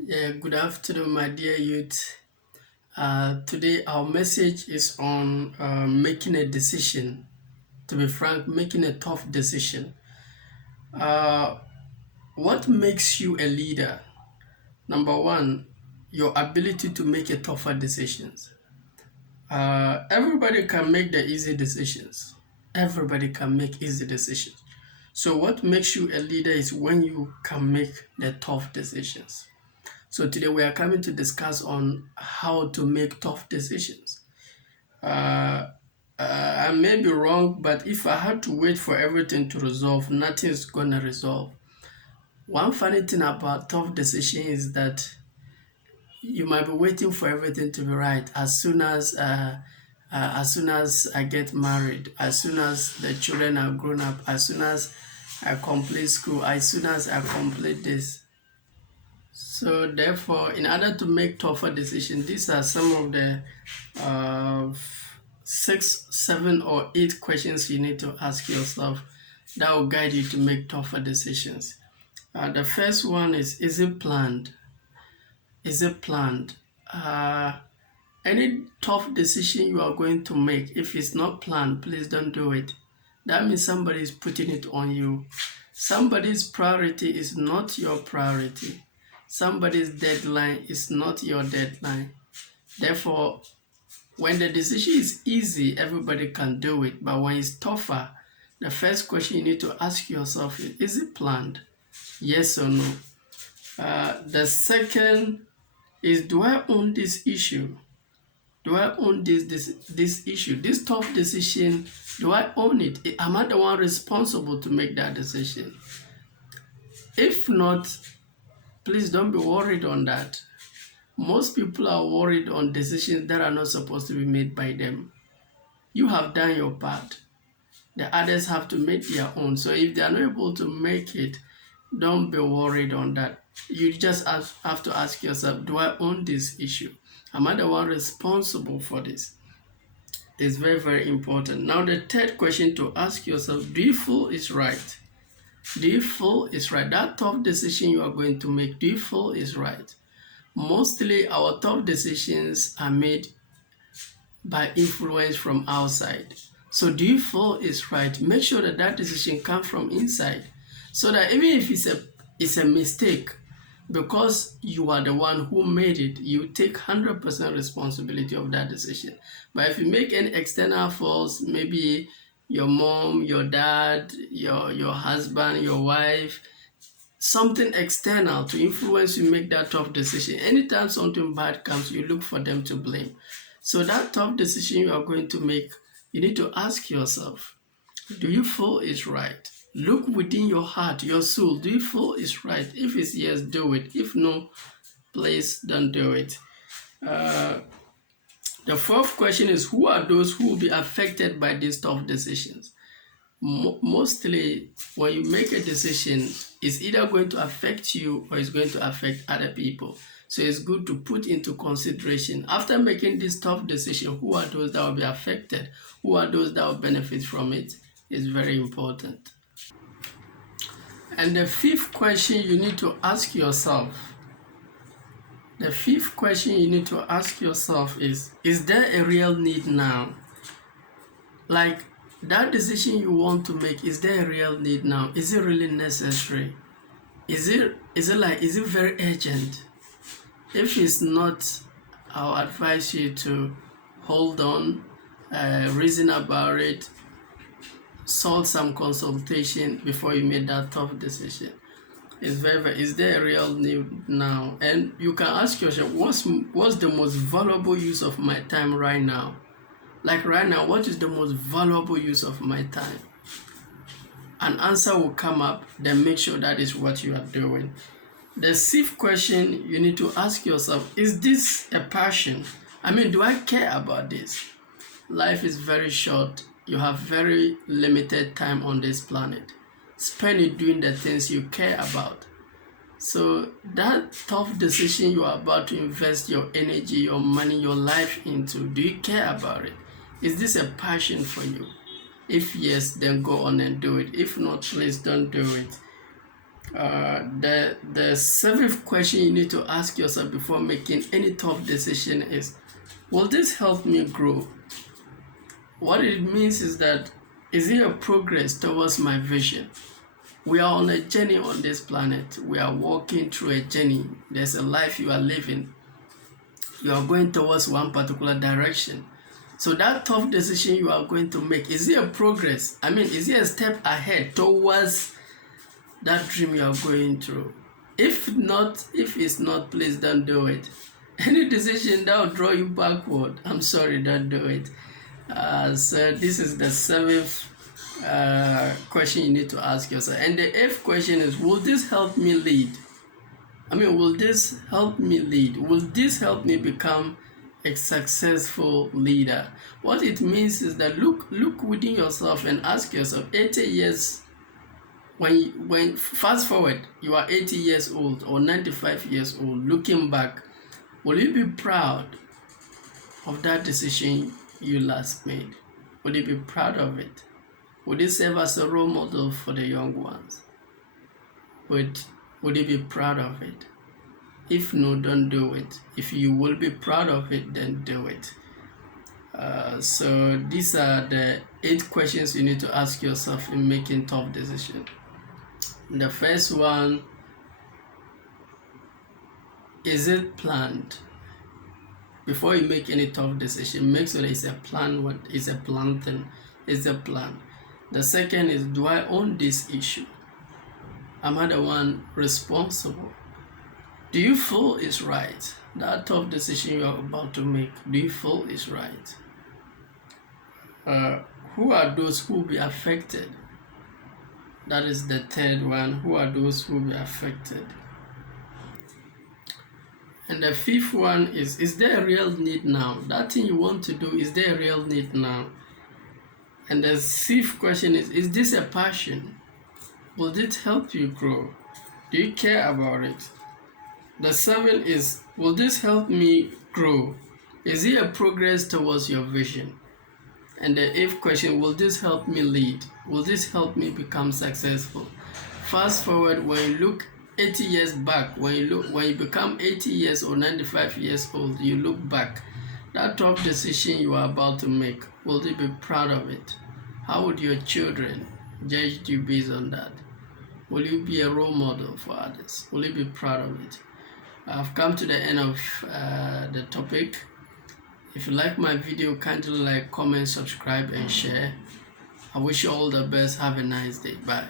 Yeah, good afternoon, my dear youth. Today, our message is on making a decision. To be frank, making a tough decision. Uh, what makes you a leader? Number one, your ability to make a tougher decisions. Everybody can make the easy decisions. Everybody can make easy decisions. So, what makes you a leader is when you can make the tough decisions. So today we are coming to discuss on how to make tough decisions. Uh, I may be wrong, but if I had to wait for everything to resolve, nothing is gonna resolve. One funny thing about tough decision is that you might be waiting for everything to be right. As soon as I get married, as soon as the children are grown up, as soon as I complete school, as soon as I complete this. So therefore, in order to make tougher decisions, these are some of the uh, 6, 7, or 8 questions you need to ask yourself that will guide you to make tougher decisions. The first one is it planned? Is it planned? Any tough decision you are going to make, if it's not planned, please don't do it. That means somebody is putting it on you. Somebody's priority is not your priority. Somebody's deadline is not your deadline. Therefore, when the decision is easy, everybody can do it. But when it's tougher, the first question you need to ask yourself is it planned? Yes or no? The second is, do I own this issue? Do I own this issue? This tough decision, do I own it? Am I the one responsible to make that decision? If not, please don't be worried on that. Most people are worried on decisions that are not supposed to be made by them. You have done your part. The others have to make their own. So if they are not able to make it, don't be worried on that. You just have to ask yourself, do I own this issue? Am I the one responsible for this? It's very, very important. Now, the third question to ask yourself, do you feel it's right? Do you feel it's right? That tough decision you are going to make, do you feel it's right? Mostly our tough decisions are made by influence from outside. So do you feel it's right? Make sure that that decision comes from inside. So that even if it's a mistake, because you are the one who made it, you take 100% responsibility of that decision. But if you make any external force, maybe your mom, your dad, your husband, your wife, something external to influence you make that tough decision. Anytime something bad comes, you look for them to blame. So that tough decision you are going to make, you need to ask yourself, do you feel it's right? Look within your heart, your soul. Do you feel it's right? If it's yes, do it. If no, please don't do it. The fourth question is, who are those who will be affected by these tough decisions? Mostly, when you make a decision, it's either going to affect you or it's going to affect other people. So it's good to put into consideration, after making this tough decision, who are those that will be affected? Who are those that will benefit from it? Is very important. And the fifth question you need to ask yourself, is there a real need now? Like, that decision you want to make, is there a real need now? Is it really necessary? Is it very urgent? If it's not, I'll advise you to hold on, reason about it, sought some consultation before you make that tough decision. Is there a real need now? And you can ask yourself, what's the most valuable use of my time right now? Like right now, what is the most valuable use of my time? An answer will come up, then make sure that is what you are doing. The sixth question you need to ask yourself, is this a passion? I mean, do I care about this? Life is very short. You have very limited time on this planet. Spend it doing the things you care about. So that tough decision you are about to invest your energy, your money, your life into, do you care about it? Is this a passion for you? If yes, then go on and do it. If not, please don't do it. The seventh question you need to ask yourself before making any tough decision is, will this help me grow? What it means is that, is it a progress towards my vision? We are on a journey on this planet. We are walking through a journey. There's a life you are living. You are going towards one particular direction. So that tough decision you are going to make, is it a progress? I mean, is it a step ahead towards that dream you are going through? If it's not, please don't do it. Any decision that will draw you backward, I'm sorry, don't do it. So this is the seventh question you need to ask yourself. And the eighth question is, will this help me lead? I mean, will this help me lead? Will this help me become a successful leader? What it means is that look within yourself and ask yourself, 80 years, when fast forward, you are 80 years old or 95 years old, looking back, will you be proud of that decision you last made? Would you be proud of it? Would it serve as a role model for the young ones? Would you be proud of it? If no, don't do it. If you will be proud of it, then do it. So these are the 8 questions you need to ask yourself in making tough decisions. The first one, is it planned? Before you make any tough decision, make sure it's a plan. What is a plan thing? It's a plan. The second is, do I own this issue? Am I the one responsible? Do you feel it's right? That tough decision you're about to make, do you feel it's right? Who are those who will be affected? That is the third one. Who are those who will be affected? And the fifth one is there a real need now? That thing you want to do, is there a real need now? And the sixth question is this a passion? Will it help you grow? Do you care about it? The seventh is, will this help me grow? Is it a progress towards your vision? And the eighth question, will this help me lead? Will this help me become successful? Fast forward, when you look 80 years back, when you become 80 years or 95 years old, you look back, that tough decision you are about to make, will you be proud of it? How would your children judge you based on that? Will you be a role model for others? Will you be proud of it? I've come to the end of the topic. If you like my video, kindly like, comment, subscribe, and share. I wish you all the best. Have a nice day. Bye.